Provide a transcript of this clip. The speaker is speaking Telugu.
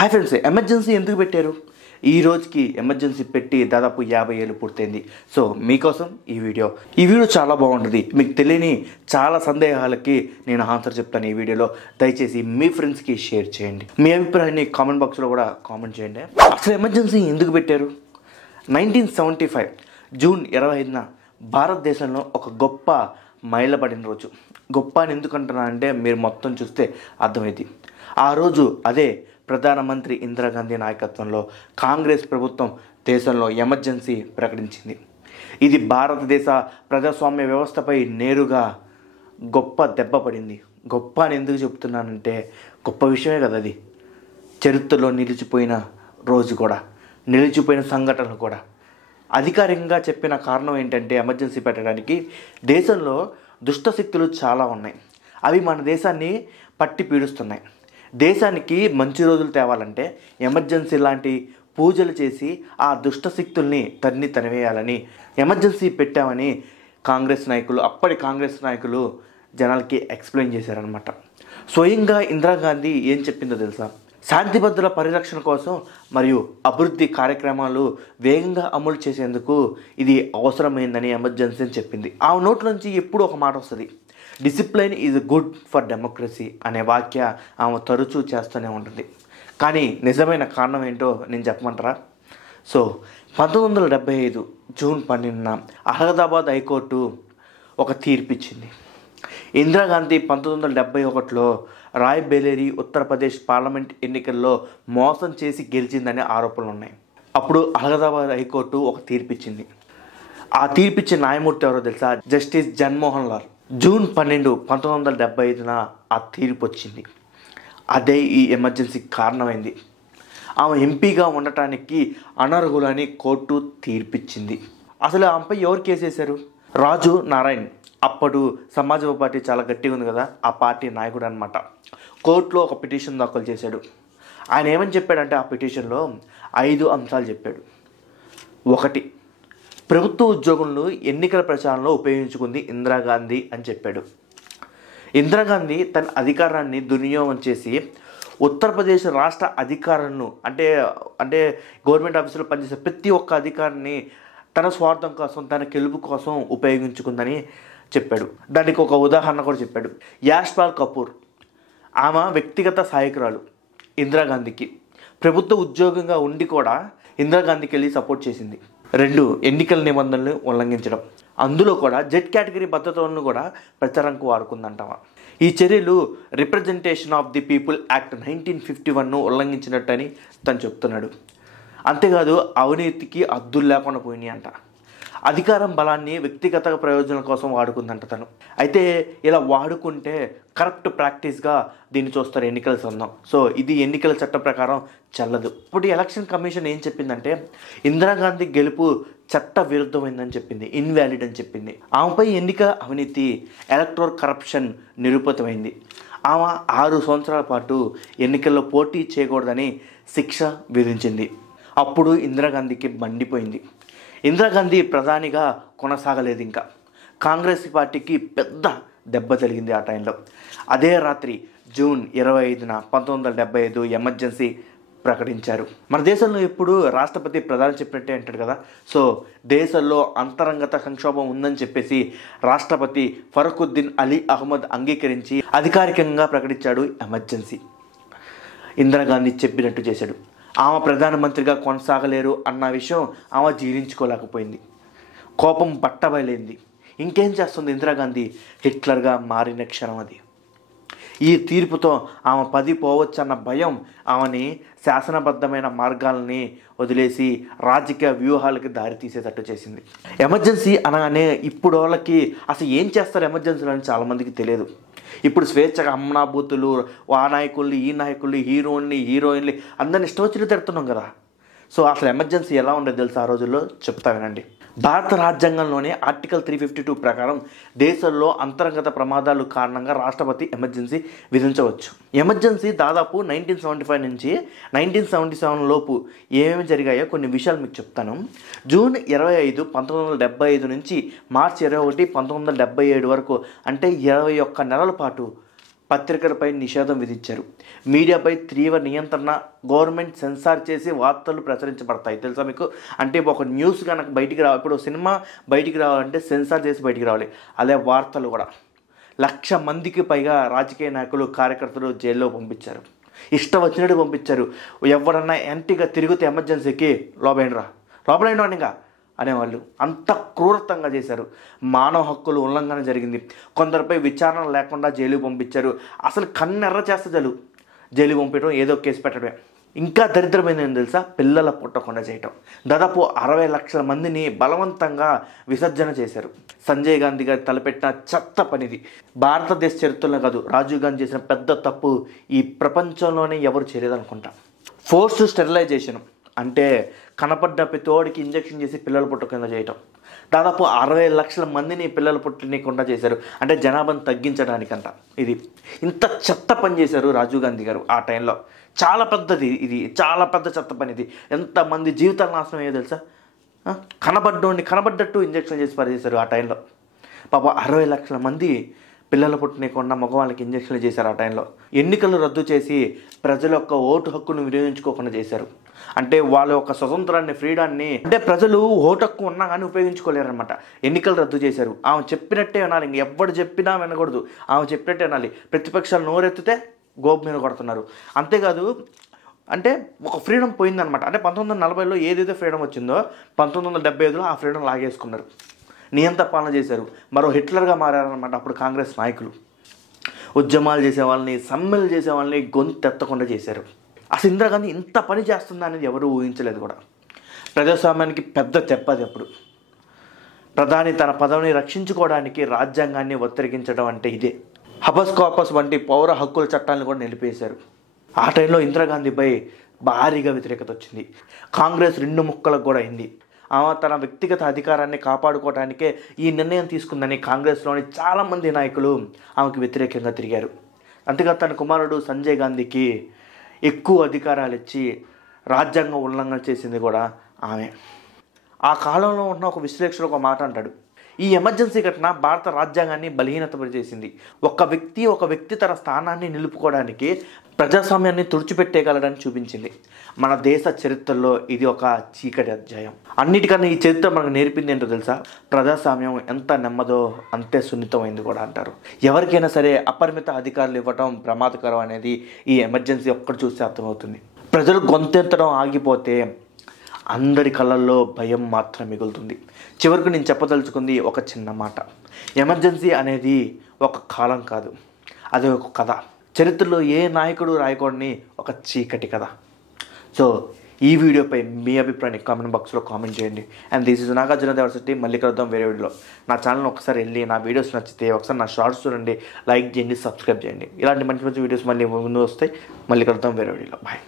హాయ్ ఫ్రెండ్స్, ఎమర్జెన్సీ ఎందుకు పెట్టారు? ఈ రోజుకి ఎమర్జెన్సీ పెట్టి దాదాపు 50 ఏళ్ళు పూర్తయింది. సో మీకోసం ఈ వీడియో చాలా బాగుంటుంది. మీకు తెలియని చాలా సందేహాలకి నేను ఆన్సర్ చెప్తాను ఈ వీడియోలో. దయచేసి మీ ఫ్రెండ్స్కి షేర్ చేయండి. మీ అభిప్రాయాన్ని కామెంట్ బాక్స్లో కూడా కామెంట్ చేయండి. అసలు ఎమర్జెన్సీ ఎందుకు పెట్టారు? 1975 జూన్ 25న భారతదేశంలో ఒక గొప్ప మైలుపడిన రోజు. గొప్ప అని ఎందుకంటున్నా అంటే మీరు మొత్తం చూస్తే అర్థమైంది. ఆ రోజు అదే ప్రధానమంత్రి ఇందిరాగాంధీ నాయకత్వంలో కాంగ్రెస్ ప్రభుత్వం దేశంలో ఎమర్జెన్సీ ప్రకటించింది. ఇది భారతదేశ ప్రజాస్వామ్య వ్యవస్థపై నేరుగా గొప్ప దెబ్బ పడింది. గొప్ప అని ఎందుకు చెప్తున్నానంటే గొప్ప విషయమే కదా అది. చరిత్రలో నిలిచిపోయిన రోజు కూడా, నిలిచిపోయిన సంఘటనలు కూడా. అధికారికంగా చెప్పిన కారణం ఏంటంటే ఎమర్జెన్సీ పెట్టడానికి దేశంలో దుష్టశక్తులు చాలా ఉన్నాయి. అవి మన దేశాన్ని పట్టి పీడిస్తున్నాయి. దేశానికి మంచి రోజులు తేవాలంటే ఎమర్జెన్సీ లాంటి పూజలు చేసి ఆ దుష్టశక్తుల్ని తరివేయాలని ఎమర్జెన్సీ పెట్టామని అప్పటి కాంగ్రెస్ నాయకులు జనాలకి ఎక్స్ప్లెయిన్ చేశారనమాట. స్వయంగా ఇందిరాగాంధీ ఏం చెప్పిందో తెలుసా? శాంతి భద్రతల పరిరక్షణ కోసం మరియు అభివృద్ధి కార్యక్రమాలు వేగంగా అమలు చేసేందుకు ఇది అవసరమైందని ఎమర్జెన్సీ అని చెప్పింది. ఆ నోట్ల నుంచి ఎప్పుడు ఒక మాట వస్తుంది, discipline is good for democracy అనే వాక్య ఆమె తరచూ చేస్తూనే ఉంటుంది. కానీ నిజమైన కారణం ఏంటో నేను చెప్పమంటారా? సో 1975 జూన్ 12న అహ్మదాబాద్ హైకోర్టు ఒక తీర్పు ఇచ్చింది. ఇందిరాగాంధీ 1971లో రాయ్బరేలీ ఉత్తరప్రదేశ్ పార్లమెంట్ ఎన్నికల్లో మోసం చేసి గెలిచిందనే ఆరోపణలు ఉన్నాయి. అప్పుడు అహ్మదాబాద్ హైకోర్టు ఒక తీర్పు ఇచ్చింది. ఆ తీర్పిచ్చిన న్యాయమూర్తి ఎవరో తెలుసా? జస్టిస్ జన్మోహన్ లాల్. జూన్ 12, 1975న ఆ తీర్పు వచ్చింది. అదే ఈ ఎమర్జెన్సీ కారణమైంది. ఆమె ఎంపీగా ఉండటానికి అనర్హులని కోర్టు తీర్పిచ్చింది. అసలు ఆమెపై ఎవరు కేసేశారు? రాజు నారాయణ్. అప్పుడు సమాజ్వాదీ పార్టీ చాలా గట్టిగా ఉంది కదా, ఆ పార్టీ నాయకుడు అనమాట. కోర్టులో ఒక పిటిషన్ దాఖలు చేశాడు. ఆయన ఏమని చెప్పాడంటే ఆ పిటిషన్లో 5 అంశాలు చెప్పాడు. 1, ప్రభుత్వ ఉద్యోగులను ఎన్నికల ప్రచారంలో ఉపయోగించుకుంది ఇందిరాగాంధీ అని చెప్పాడు. ఇందిరాగాంధీ తన అధికారాన్ని దుర్వినియోగం చేసి ఉత్తరప్రదేశ్ రాష్ట్ర అధికారులను అంటే గవర్నమెంట్ ఆఫీసులో పనిచేసే ప్రతి ఒక్క అధికారిని తన స్వార్థం కోసం, తన గెలుపు కోసం ఉపయోగించుకుందని చెప్పాడు. దానికి ఒక ఉదాహరణ కూడా చెప్పాడు. యాష్పాల్ కపూర్, ఆమె వ్యక్తిగత సహాయకురాలు ఇందిరాగాంధీకి. ప్రభుత్వ ఉద్యోగంగా ఉండి కూడా ఇందిరాగాంధీకి వెళ్ళి సపోర్ట్ చేసింది. 2, ఎన్నికల నిబంధనలు ఉల్లంఘించడం. అందులో కూడా జెడ్ కేటగిరీ భద్రతలను కూడా ప్రచారంకు వాడుకుందంటావా. ఈ చర్యలు representation of the people act 1951ను ఉల్లంఘించినట్టని తను చెప్తున్నాడు. అంతేకాదు అవినీతికి హద్దులు లేకుండా పోయినాయి అంట. అధికారం బలాన్ని వ్యక్తిగత ప్రయోజనాల కోసం వాడుకుందంట తను. అయితే ఇలా వాడుకుంటే కరప్ట్ ప్రాక్టీస్గా దీన్ని చూస్తారు ఎన్నికల సంఘం. సో ఇది ఎన్నికల చట్టం ప్రకారం చెల్లదు. ఇప్పుడు ఎలక్షన్ కమిషన్ ఏం చెప్పిందంటే ఇందిరాగాంధీ గెలుపు చట్ట విరుద్ధమైందని చెప్పింది, ఇన్వాలిడ్ అని చెప్పింది. ఆమెపై ఎన్నిక అవినీతి, ఎలక్టోరల్ కరప్షన్ నిరూపితమైంది. ఆమె 6 సంవత్సరాల పాటు ఎన్నికల్లో పోటీ చేయకూడదని శిక్ష విధించింది. అప్పుడు ఇందిరాగాంధీకి మండిపోయింది. ఇందిరాగాంధీ ప్రధానిగా కొనసాగలేదు. ఇంకా కాంగ్రెస్ పార్టీకి పెద్ద దెబ్బ తగిలింది ఆ టైంలో. అదే రాత్రి జూన్ 25న 1975 ఎమర్జెన్సీ ప్రకటించారు. మన దేశంలో ఇప్పుడు రాష్ట్రపతి ప్రధాని చెప్పినట్టే అంటాడు కదా. సో దేశంలో అంతరంగత సంక్షోభం ఉందని చెప్పేసి రాష్ట్రపతి ఫరఖుద్దీన్ అలీ అహ్మద్ అంగీకరించి అధికారికంగా ప్రకటించాడు ఎమర్జెన్సీ. ఇందిరాగాంధీ చెప్పినట్టు చేశాడు. ఆమె ప్రధానమంత్రిగా కొనసాగలేరు అన్న విషయం ఆమె జీర్ణించుకోలేకపోయింది. కోపం బట్టబయలైంది. ఇంకేం చేస్తుంది ఇందిరాగాంధీ? హిట్లర్గా మారిన క్షణం అది. ఈ తీర్పుతో ఆమె పది పోవచ్చన్న భయం ఆమెని శాసనబద్ధమైన మార్గాలని వదిలేసి రాజకీయ వ్యూహాలకి దారి తీసేటట్టు చేసింది. ఎమర్జెన్సీ అనగానే ఇప్పుడు వాళ్ళకి అసలు ఏం చేస్తారు ఎమర్జెన్సీలో అని చాలామందికి తెలియదు. ఇప్పుడు స్వేచ్ఛగా అమ్మనాభూతులు, ఆ నాయకుల్ని, ఈ నాయకుల్ని, హీరోయిన్లు అందరిని ఇష్టం వచ్చినట్టు తిడుతున్నాం కదా. సో అసలు ఎమర్జెన్సీ ఎలా ఉండేది తెలుసు ఆ రోజుల్లో? చెప్తా వినండి. భారత రాజ్యాంగంలోని ఆర్టికల్ 352 ప్రకారం దేశంలో అంతర్గత ప్రమాదాలు కారణంగా రాష్ట్రపతి ఎమర్జెన్సీ విధించవచ్చు. ఎమర్జెన్సీ దాదాపు 1975 నుంచి 1977 లోపు ఏమేమి జరిగాయో కొన్ని విషయాలు మీకు చెప్తాను. జూన్ 25, 1975 నుంచి మార్చి 21, 1977 వరకు అంటే 21 నెలల పాటు పత్రికలపై నిషేధం విధించారు. మీడియాపై తీవ్ర నియంత్రణ, గవర్నమెంట్ సెన్సార్ చేసి వార్తలు ప్రచురించబడతాయి. తెలుసా మీకు? అంటే ఒక న్యూస్ కనుక బయటికి ఇప్పుడు సినిమా బయటికి రావాలంటే సెన్సార్ చేసి బయటికి రావాలి. అదే వార్తలు కూడా 1,00,000 మందికి పైగా రాజకీయ నాయకులు, కార్యకర్తలు జైల్లో పంపించారు. ఇష్టం వచ్చినట్టు పంపించారు. ఎవరన్నా యాంటీగా తిరిగితే ఎమర్జెన్సీకి లోపలైండ్రా ఇంకా అనేవాళ్ళు. అంత క్రూరత్వంగా చేశారు. మానవ హక్కులు ఉల్లంఘన జరిగింది. కొందరిపై విచారణ లేకుండా జైలుకి పంపించారు. అసలు కన్నెర్ర చేస్తే చాలు జైలుకి పంపించడం, ఏదో కేసు పెట్టడమే. ఇంకా దరిద్రమైనది ఏం తెలుసా? పిల్లల పుట్టకుండా చేయటం. దాదాపు 60 లక్షల మందిని బలవంతంగా విసర్జన చేశారు. సంజయ్ గాంధీ గారు తలపెట్టిన చెత్త పనిది. భారతదేశ చరిత్రలో కాదు, రాజీవ్ గాంధీ చేసిన పెద్ద తప్పు ఈ ప్రపంచంలోనే ఎవరు చేయలేదనుకుంటా. ఫోర్స్డ్ స్టెరిలైజేషన్ అంటే కనపడ్డ ప్రతోడికి ఇంజెక్షన్ చేసి పిల్లలు పుట్టకుండా చేయటం. దాదాపు 60 లక్షల మందిని పిల్లలు పుట్టనీయకుండా చేశారు. అంటే జనాభాను తగ్గించడానికంట. ఇది ఇంత చెత్త పని చేశారు రాజీవ్ గాంధీ గారు ఆ టైంలో. చాలా పెద్దది ఇది, చాలా పెద్ద చెత్త పని ఇది. ఎంతమంది జీవితాల నాశనం అయ్యో తెలుసా? కనబడ్డట్టు ఇంజెక్షన్ చేసి పనిచేశారు ఆ టైంలో. పాప 60 లక్షల మంది పిల్లలు పుట్టనీయకుండా మగవాళ్ళకి ఇంజక్షన్లు చేశారు ఆ టైంలో. ఎన్నికలు రద్దు చేసి ప్రజల యొక్క ఓటు హక్కును వినియోగించుకోకుండా చేశారు. అంటే వాళ్ళ యొక్క స్వతంత్రాన్ని, ఫ్రీడాన్ని, అంటే ప్రజలు ఓటు హక్కు ఉన్నా కానీ ఉపయోగించుకోలేరనమాట. ఎన్నికలు రద్దు చేశారు. ఆమె చెప్పినట్టే వినాలి. ఇంక ఎవడు చెప్పినా వినకూడదు. ఆమె చెప్పినట్టే వినాలి. ప్రతిపక్షాలు నోరెత్తితే గోపు మీద కొడుతున్నారు. అంతేకాదు, అంటే ఒక ఫ్రీడమ్ పోయిందనమాట. అంటే 1940లో ఏదైతే ఫ్రీడమ్ వచ్చిందో 1975లో ఆ ఫ్రీడమ్ లాగేసుకున్నారు. నియంత పాలన చేశారు. మరో హిట్లర్గా మారారనమాట అప్పుడు కాంగ్రెస్ నాయకులు. ఉద్యమాలు చేసేవాళ్ళని, సమ్మెలు చేసేవాళ్ళని గొంతెత్తకుండా చేశారు. అసలు ఇందిరాగాంధీ ఇంత పని చేస్తుందా అనేది ఎవరు ఊహించలేదు కూడా. ప్రజాస్వామ్యానికి పెద్ద తెప్పది అప్పుడు. ప్రధాని తన పదవిని రక్షించుకోవడానికి రాజ్యాంగాన్ని వ్యతిరేకించడం అంటే ఇదే. హబస్ కార్పస్ వంటి పౌర హక్కుల చట్టాలను కూడా నిలిపేశారు. ఆ టైంలో ఇందిరాగాంధీపై భారీగా వ్యతిరేకత వచ్చింది. కాంగ్రెస్ 2 ముక్కలకు కూడా అయింది. ఆమె తన వ్యక్తిగత అధికారాన్ని కాపాడుకోవడానికే ఈ నిర్ణయం తీసుకుందని కాంగ్రెస్లోని చాలామంది నాయకులు ఆమెకు వ్యతిరేకంగా తిరిగారు. అంతేకాదు తన కుమారుడు సంజయ్ గాంధీకి ఎక్కువ అధికారాలు ఇచ్చి రాజ్యాంగ ఉల్లంఘన చేసింది కూడా ఆమె. ఆ కాలంలో ఉన్న ఒక విశ్లేషకుడు ఒక మాట అంటాడు, ఈ ఎమర్జెన్సీ ఘటన భారత రాజ్యాంగాన్ని బలహీనపరిచేసింది. ఒక వ్యక్తి తన స్థానాన్ని నిలుపుకోవడానికి ప్రజాస్వామ్యాన్ని తుడిచిపెట్టేయగలడని చూపించింది. మన దేశ చరిత్రలో ఇది ఒక చీకటి అధ్యాయం. అన్నిటికన్నా ఈ చరిత్ర మనకు నేర్పింది ఏంటో తెలుసా? ప్రజాస్వామ్యం ఎంత నెమ్మదో అంతే సున్నితమైంది కూడా అంటారు. ఎవరికైనా సరే అపరిమిత అధికారులు ఇవ్వటం ప్రమాదకరం అనేది ఈ ఎమర్జెన్సీ ఒక్కటి చూస్తే అర్థమవుతుంది. ప్రజలు గొంతెత్తడం ఆగిపోతే అందరి కళ్ళల్లో భయం మాత్రం మిగులుతుంది. చివరికి నేను చెప్పదలుచుకుంది ఒక చిన్న మాట. ఎమర్జెన్సీ అనేది ఒక కాలం కాదు, అది ఒక కథ. చరిత్రలో ఏ నాయకుడు రాయకూడని ఒక చీకటి కథ. సో ఈ వీడియోపై మీ అభిప్రాయాన్ని కామెంట్ బాక్స్లో కామెంట్ చేయండి. And this is Nagarjuna Devarasetti. మళ్ళీ కలుద్దాం వేరే వీడియోలో. నా ఛానల్ ఒకసారి వెళ్ళి నా వీడియోస్ నచ్చితే ఒకసారి నా షార్ట్స్ చూడండి, లైక్ చేయండి, సబ్స్క్రైబ్ చేయండి. ఇలాంటి మంచి మంచి వీడియోస్ మళ్ళీ ముందు వస్తాయి. మళ్ళీ కలుద్దాం వేరే వీడియోలో. బాయ్.